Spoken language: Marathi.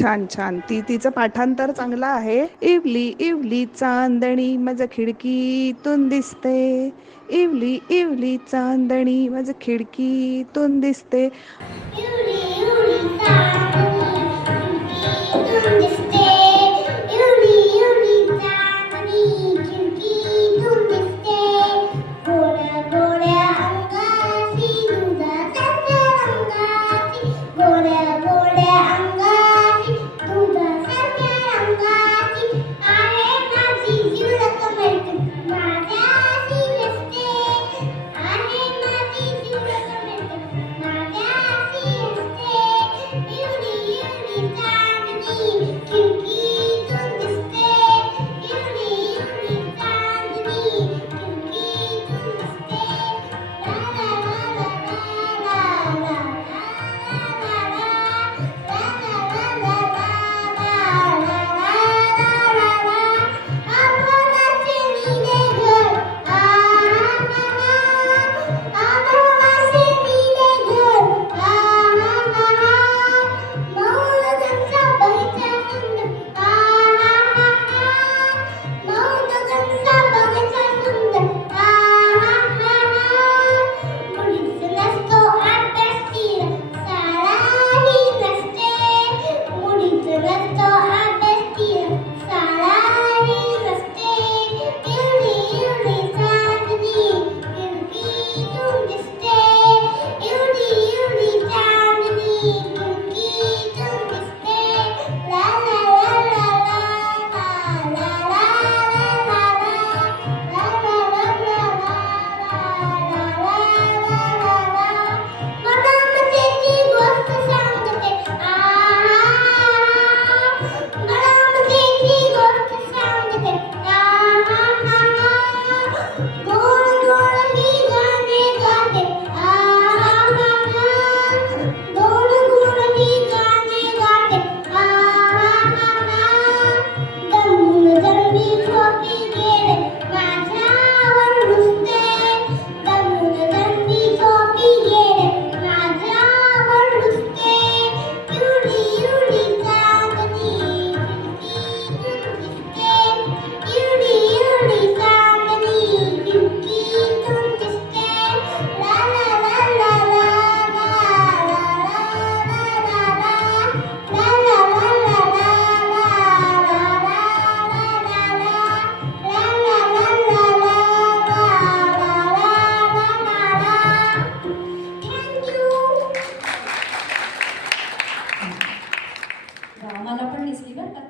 छान छान. ती तिचं पाठांतर चांगलं आहे. इवली इवली चांदणी माझ्या खिडकीतून दिसते. इवली इवली चांदणी माझ्या खिडकीतून दिसते. एवढी एवढी चांदणी खिडकीतून दिसते. एवढी एवढी चांदणी खिडकीतून दिसते. गोड्या गोड्या अंगाची दुधासारख्या रंगाची. गोड्या गोड्या अंगाची दुधासारख्या रंगाची. आहे माझी जिवलग मैत्रीण माझ्याशी नसते. आहे माझी जिवलग मैत्रीण माझ्याशी असते. एवढी एवढी चांदणी खिडकीतून दिसते. एवढी एवढी चांदणी खिडकीतून दिसते. ला ला ला ला ला ला मला पण दिसली बरं का